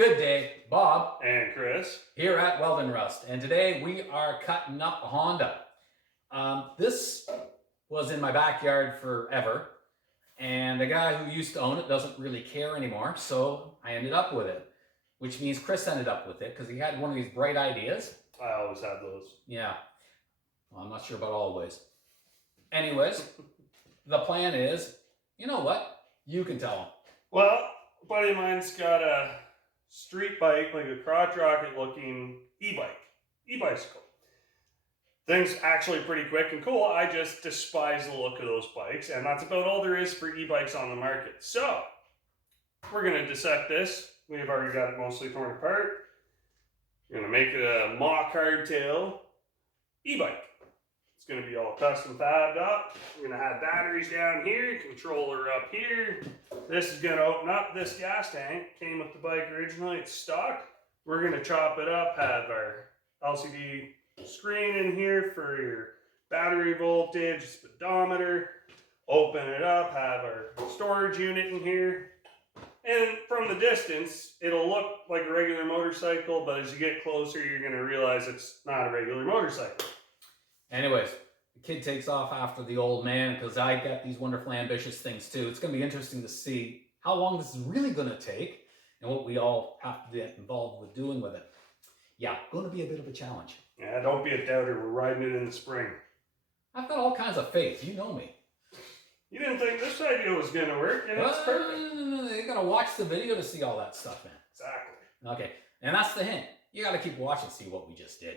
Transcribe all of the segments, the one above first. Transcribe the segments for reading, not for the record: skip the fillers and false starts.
Good day, Bob And Chris. here at Weldnrust, and today we are cutting up a Honda. This was in my backyard forever, and the guy who used to own it doesn't really care anymore, so I ended up with it, which means Chris ended up with it because he had one of these bright ideas. I always have those. Yeah, well, I'm not sure about always. Anyways, the plan is, you know what? You can tell him. Well, a buddy of mine's got a street bike, like a crotch rocket looking e-bicycle. Thing's actually pretty quick and cool. I just despise the look of those bikes, and that's about all there is for e-bikes on the market. So, we're going to dissect this. We've already got it mostly torn apart. We're going to make it a mock hardtail e-bike. It's going to be all custom fabbed up. We're going to have batteries down here, controller up here. This is going to open up this gas tank. Came with the bike originally, it's stock. We're going to chop it up, have our LCD screen in here for your battery voltage, speedometer. Open it up, have our storage unit in here. And from the distance, it'll look like a regular motorcycle, but as you get closer, you're going to realize it's not a regular motorcycle. Anyways, the kid takes off after the old man because I got these wonderful ambitious things too. It's going to be interesting to see how long this is really going to take and what we all have to get involved with doing with it. Yeah, going to be a bit of a challenge. Yeah, don't be a doubter. We're riding it in the spring. I've got all kinds of faith. You know me. You didn't think this idea was going to work, and it's perfect. You got to watch the video to see all that stuff, man. Exactly. Okay, and that's the hint. You got to keep watching to see what we just did.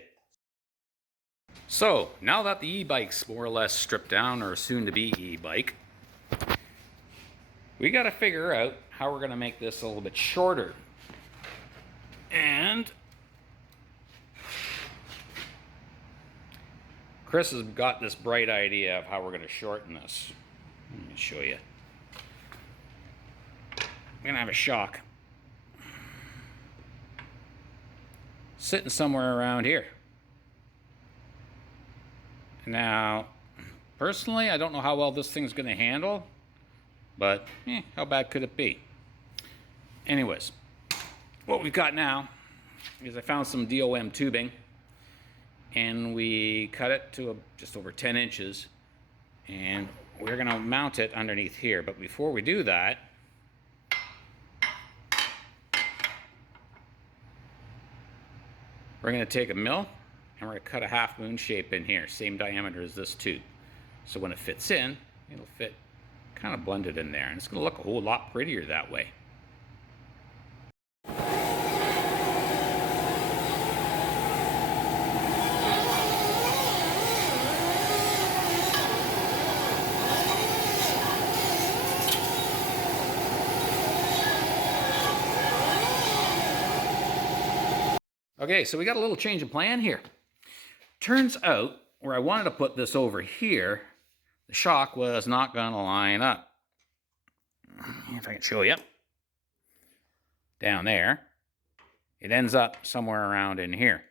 So, now that the e-bike's more or less stripped down, or soon to be e-bike, we got to figure out how we're going to make this a little bit shorter. And Chris has got this bright idea of how we're going to shorten this. Let me show you. We're going to have a shock sitting somewhere around here. Now, personally, I don't know how well this thing's going to handle, but how bad could it be? Anyways, what we've got now is I found some DOM tubing, and we cut it to just over 10 inches, and we're going to mount it underneath here. But before we do that, we're going to take a mill and we're going to cut a half moon shape in here, same diameter as this tube. So when it fits in, it'll fit kind of blended in there, and it's going to look a whole lot prettier that way. Okay, so we got a little change of plan here. Turns out, where I wanted to put this over here, the shock was not going to line up. If I can show you. Down there. It ends up somewhere around in here.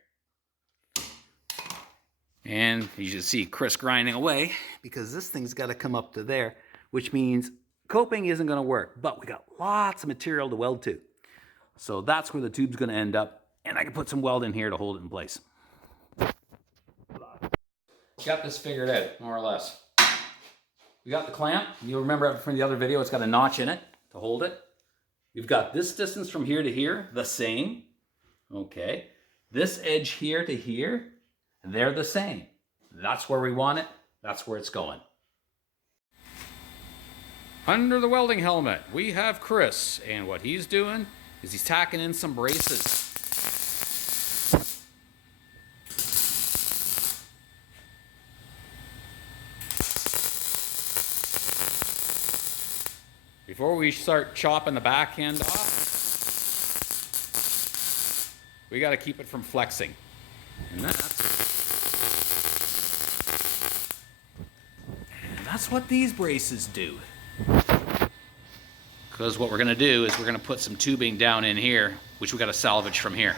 And you should see Chris grinding away, because this thing's got to come up to there, which means coping isn't going to work. But we got lots of material to weld to. So that's where the tube's going to end up. And I can put some weld in here to hold it in place. Got this figured out, more or less. We got the clamp. You'll remember from the other video, it's got a notch in it to hold it. We've got this distance from here to here, the same. Okay. This edge here to here, they're the same. That's where we want it. That's where it's going. Under the welding helmet, we have Chris. And what he's doing is he's tacking in some braces. Before we start chopping the back end off, we got to keep it from flexing. And that's what these braces do. Because what we're going to do is we're going to put some tubing down in here, which we got to salvage from here.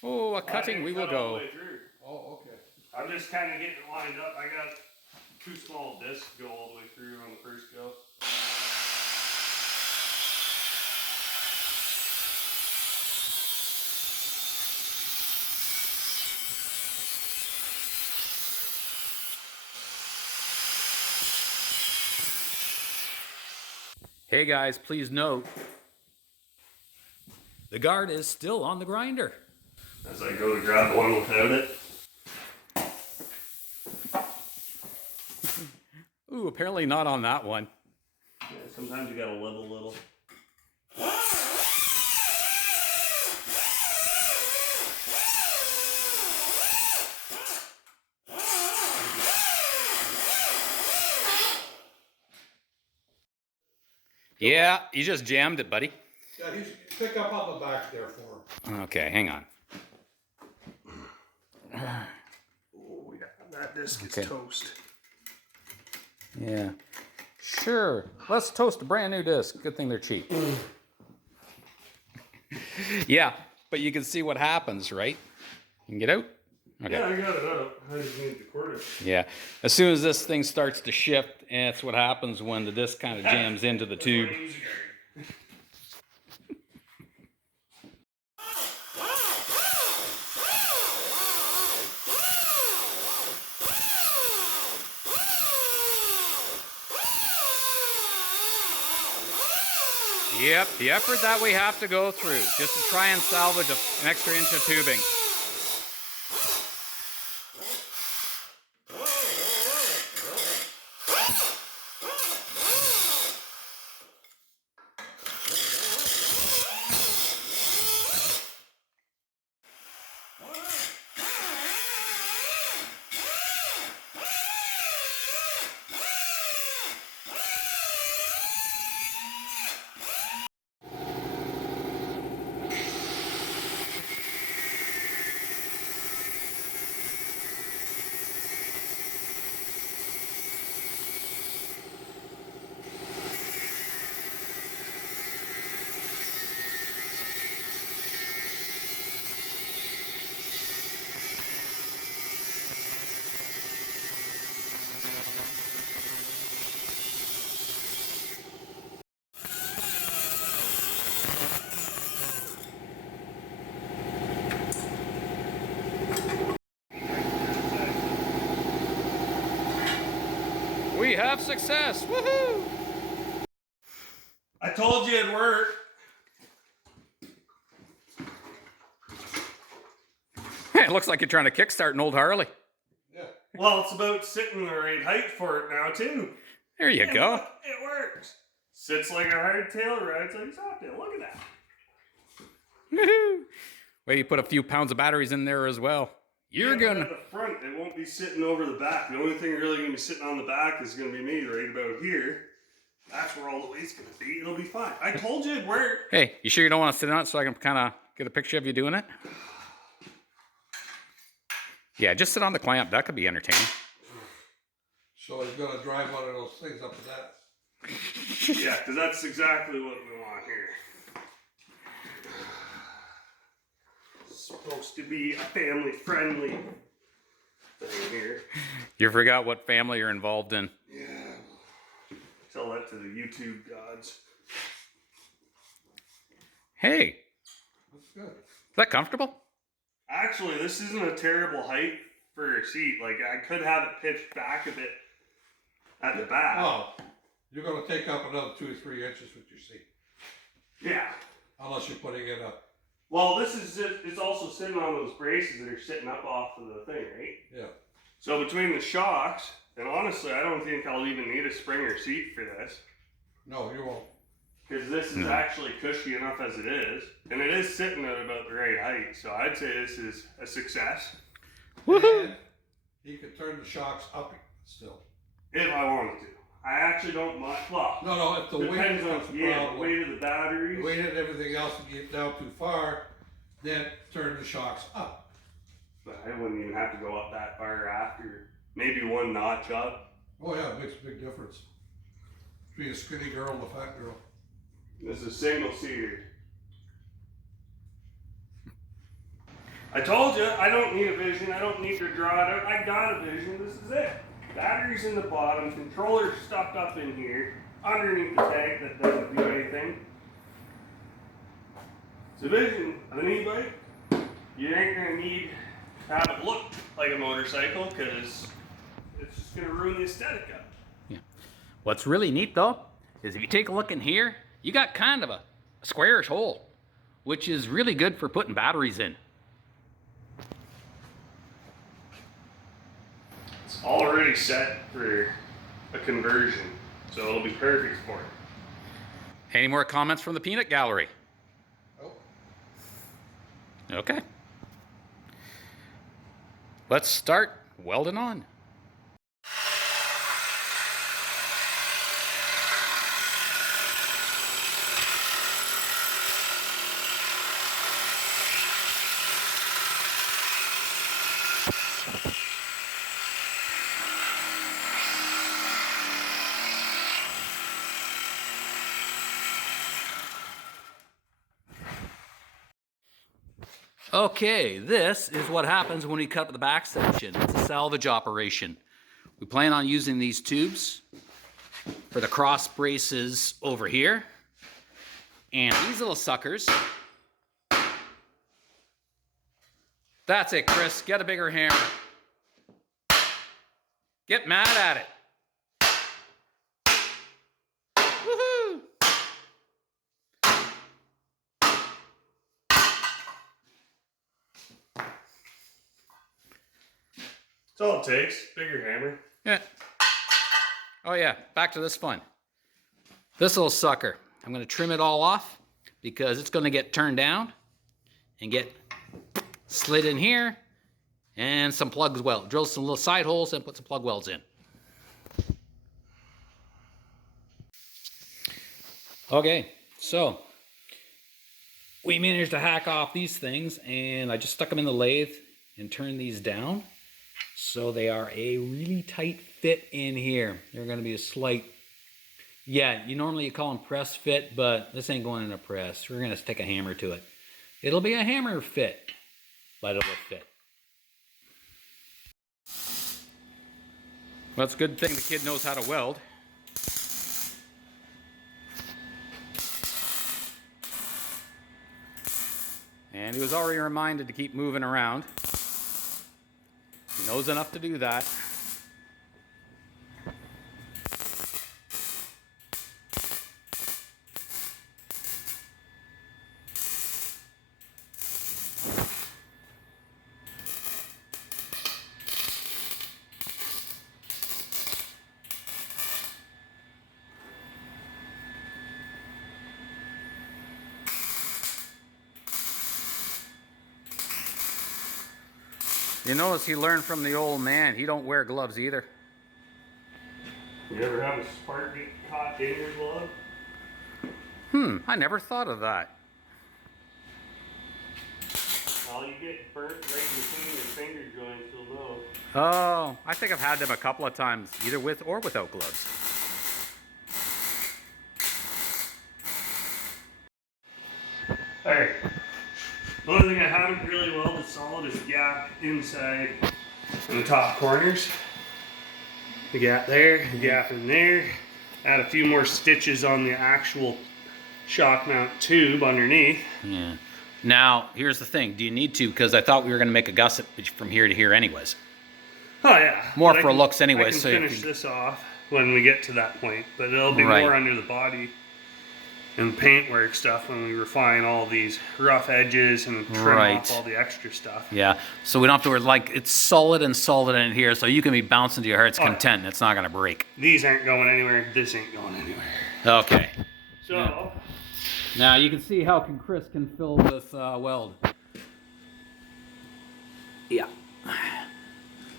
Oh, a cutting we will go. I'm just kind of getting it lined up. I got 2 small discs to go all the way through on the first go. Hey guys, please note, the guard is still on the grinder. As I go to grab one without it. Ooh, apparently not on that one. Yeah, sometimes you gotta live a little. Yeah, you just jammed it, buddy. Yeah, he's pick up on the back there for him. Okay, hang on. Oh yeah, that disc is Okay. toast. Yeah. Sure. Let's toast a brand new disc. Good thing they're cheap. Yeah, but you can see what happens, right? You can get out? Okay. Yeah, I got it up. I just need to cord it. Yeah. As soon as this thing starts to shift, that's what happens when the disc kind of jams into the tube. Yep, the effort that we have to go through just to try and salvage an extra inch of tubing. We have success! Woohoo! I told you it'd work. It looks like you're trying to kickstart an old Harley. Yeah. Well, it's about sitting the right height for it now too. There you And go. look, it works. Sits like a hardtail, rides like a softail. Look at that. Woohoo! Well, you put a few pounds of batteries in there as well. You're Yeah, but gonna... at the front, it won't be sitting over the back. The only thing really going to be sitting on the back is going to be me right about here. That's where all the weight's going to be. It'll be fine. I told you it'd work. Hey, you sure you don't want to sit on it so I can kind of get a picture of you doing it? Yeah, just sit on the clamp. That could be entertaining. So he's gonna drive one of those things up to that. Yeah, because that's exactly what we want here. It's supposed to be a family-friendly thing here. You forgot what family you're involved in. Yeah. Tell that to the YouTube gods. Hey, That's good. is that comfortable? Actually, this isn't a terrible height for a seat. Like, I could have it pitched back a bit at the back. Oh, you're gonna take up another 2 or 3 inches with your seat, Yeah. unless you're putting it up. Well, this is it's also sitting on those braces that are sitting up off of the thing, right? Yeah. So between the shocks, and honestly, I don't think I'll even need a Springer seat for this. No, you won't. Because this is actually cushy enough as it is. And it is sitting at about the right height. So I'd say this is a success. Woohoo! And he could turn the shocks up still. If I wanted to. I actually don't mind. Well, No, if the weight depends on becomes a the problem, weight of the batteries. the weight and everything else, and get down too far, then turn the shocks up. But I wouldn't even have to go up that far after. Maybe one notch up. Oh yeah, it makes a big difference between a skinny girl and a fat girl. This is a single seater. I told you, I don't need a vision. I don't need to draw it out. I got a vision. This is it. Batteries in the bottom, controller stuck up in here, underneath the tank that doesn't do anything. It's a vision of an e-bike. You ain't gonna need to have it look like a motorcycle because it's just gonna ruin the aesthetic of it. Yeah. What's really neat though is if you take a look in here, you got kind of a squarish hole, which is really good for putting batteries in. It's already set for a conversion, so it'll be perfect for it. Any more comments from the peanut gallery? Nope. Okay. Let's start welding on. Okay, this is what happens when we cut up the back section. It's a salvage operation. We plan on using these tubes for the cross braces over here. And these little suckers. That's it, Chris. Get a bigger hammer. Get mad at it. Woohoo! That's all it takes. Bigger hammer. Yeah. Oh yeah, back to this fun. This little sucker, I'm gonna trim it all off because it's gonna get turned down and get slid in here and some plugs weld. Drill some little side holes and put some plug welds in. Okay, so we managed to hack off these things and I just stuck them in the lathe and turned these down. So they are a really tight fit in here. They're going to be a slight, yeah, you normally call them press fit, but this ain't going in a press. We're going to stick a hammer to it. It'll be a hammer fit, but it'll fit. Well, it's a good thing the kid knows how to weld. And he was already reminded to keep moving around. He knows enough to do that. You notice he learned from the old man. He don't wear gloves either. You ever have a spark get caught in your glove? I never thought of that. Well, you get burnt right between your finger joints, you'll know. Oh, I think I've had them a couple of times, either with or without gloves. Alright. The only thing I haven't really welded solid is the gap inside in the top corners. The gap there, the gap in there. Add a few more stitches on the actual shock mount tube underneath. Yeah. Now, here's the thing. Do you need to? Because I thought we were going to make a gusset from here to here anyways. Oh yeah. More But for looks anyway. I can so finish this off when we get to that point. But it'll be Right. more under the body and paintwork stuff when we refine all these rough edges and trim Right. off all the extra stuff. Yeah. So we don't have to, like, it's solid and solid in here, so you can be bouncing to your heart's Oh, yeah. content. It's not going to break. These aren't going anywhere. This ain't going anywhere. Okay. So, Yeah. Now you can see how Chris can fill with weld. Yeah.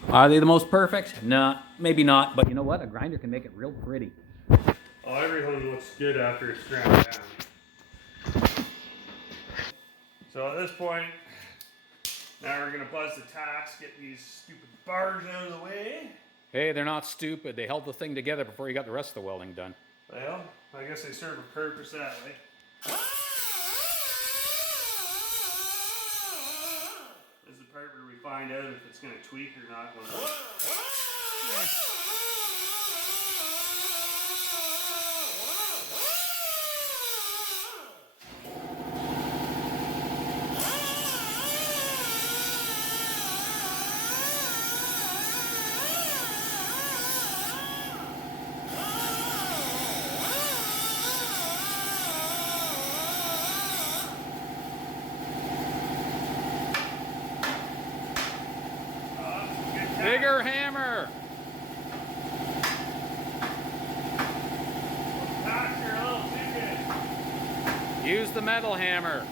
Are they the most perfect? No, maybe not. But you know what? A grinder can make it real pretty. oh, everything looks good after it's ground down. So at this point, now we're gonna buzz the tacks, get these stupid bars out of the way. Hey, they're not stupid. They held the thing together before you got the rest of the welding done. Well, I guess they serve a purpose that way. find out if it's going to tweak or not. Bigger hammer. Use the metal hammer.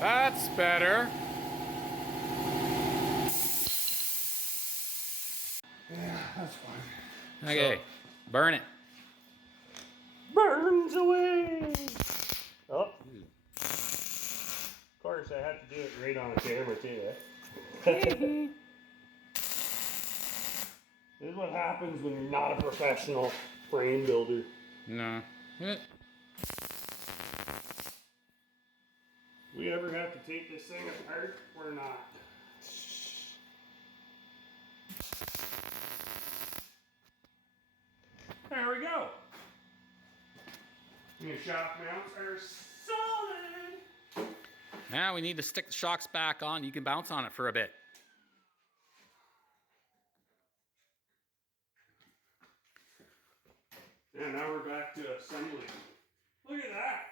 That's better. Yeah, that's fine. Okay, burn it. Burns away. Oh. Of course, I have to do it right on the camera too. This is what happens when you're not a professional frame builder. No. We ever have to take this thing apart or not? There we go. Your shock mounts are solid. Now we need to stick the shocks back on. You can bounce on it for a bit. And now we're back to assembly. Look at that.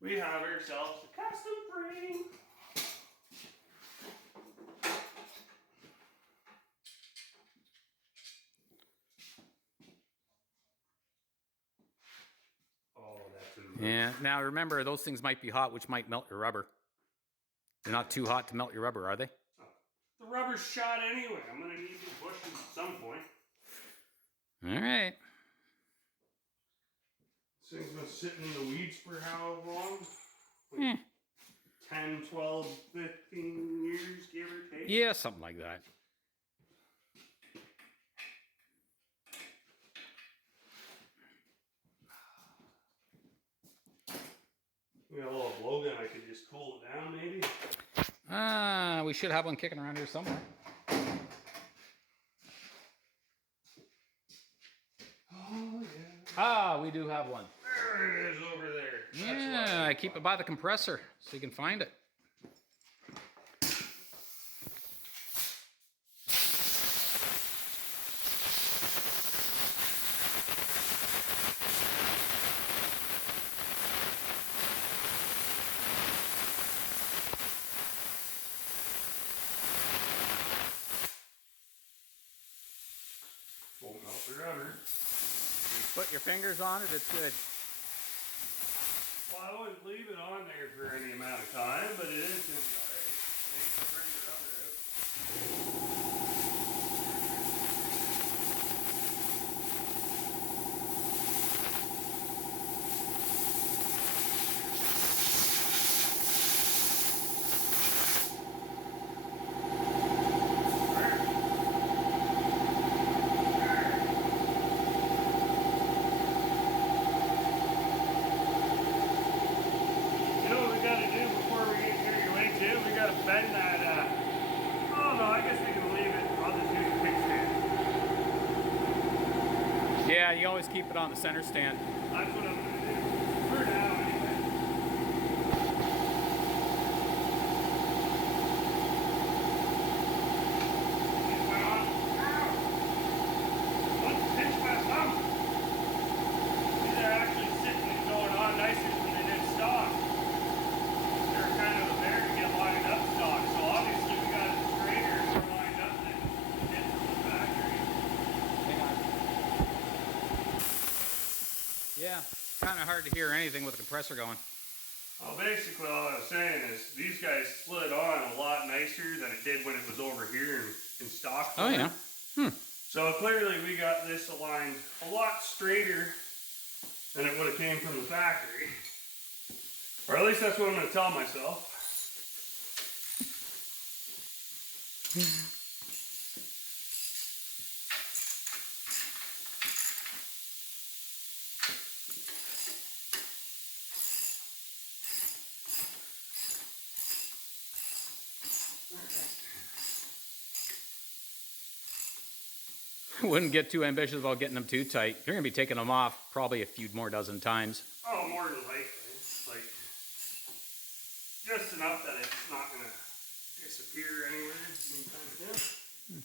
We have ourselves a custom frame. Oh, that's amazing. Yeah. Now remember, those things might be hot, which might melt your rubber. They're not too hot to melt your rubber, are they? The rubber's shot anyway. I'm going to need to push it at some point. All right. This thing's been sitting in the weeds for how long? Like 10, 12, 15 years, give or take? Yeah, something like that. We got a little blowgun. I could just cool it down, maybe. We should have one kicking around here somewhere. Oh, yeah. Ah, we do have one. There it is over there. Yeah, I keep it by the compressor so you can find it. Won't melt the rubber. You put your fingers on it, it's good. Well, I wouldn't leave it on there for any amount of time, but it is going to be alright. I think to bring the rubber out. Bend that, oh no, I guess we can leave it. I'll just use the kickstand. Yeah, you always keep it on the center stand. That's what I'm going to do. For now, anyway. Pinch my arm. Ow! Don't pinch my thumb. These are actually sitting and going on nicer than they did stock. They're kind of there to get lined up. Kind of hard to hear anything with the compressor going. Well, basically all I was saying is these guys slid on a lot nicer than it did when it was over here in stock. Oh yeah. So clearly we got this aligned a lot straighter than it would have came from the factory. Or at least that's what I'm going to tell myself. Wouldn't get too ambitious about getting them too tight. You're going to be taking them off probably a few more dozen times. Oh, more than likely. Like, just enough that it's not going to disappear anywhere anytime soon.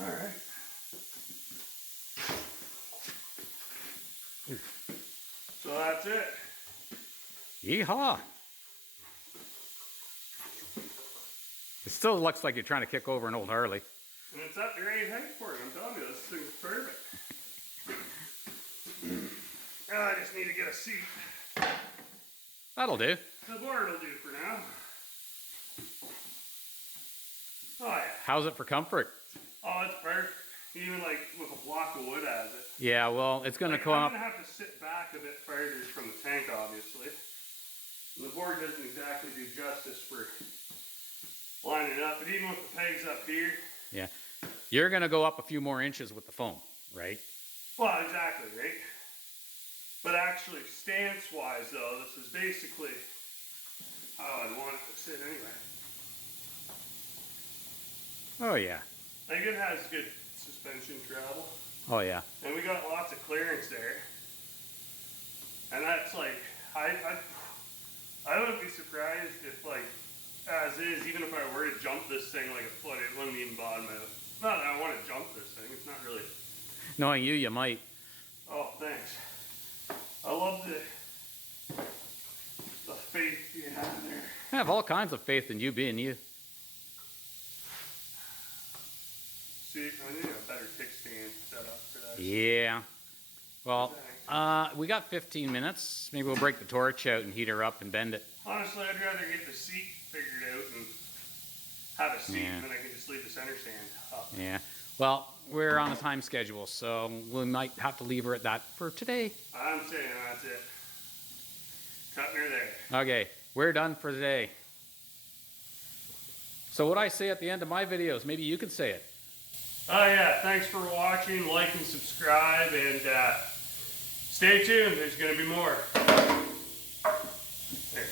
Alright. So that's it. Yeehaw! It still looks like you're trying to kick over an old Harley. And it's at the right height for it, I'm telling you, this thing's perfect. Now I just need to get a seat. That'll do. The board will do for now. Oh yeah. How's it for comfort? Oh, it's perfect. Even like with a block of wood as it. Yeah, well, it's going to Like, come I'm up. gonna have to sit back a bit farther from the tank, obviously. And the board doesn't exactly do justice for lining up, but even with the pegs up here. Yeah. You're going to go up a few more inches with the foam, right? Well, exactly, right? But actually, stance-wise, though, this is basically how I'd want it to sit anyway. Oh, yeah. Like, it has good suspension travel. Oh, yeah. And we got lots of clearance there. And that's like, I wouldn't be surprised if, like, as is, even if I were to jump this thing like a foot, it wouldn't even bottom out. Not that I want to jump this thing, it's not really. Knowing you, you might. Oh, thanks. I love the faith you have there. I have all kinds of faith in you being you. See, I need a better kickstand set up for that. Yeah. Well, we got 15 minutes. Maybe we'll break the torch out and heat her up and bend it. Honestly, I'd rather get the seat figured out and have a seat, Yeah. and then I can just leave the center stand up. Yeah. Well, we're on a time schedule, so we might have to leave her at that for today. I'm saying that's it. Cutting her there. Okay, we're done for today. So what I say at the end of my videos, maybe you can say it. Oh yeah, thanks for watching, like and subscribe, and stay tuned, there's going to be more. There.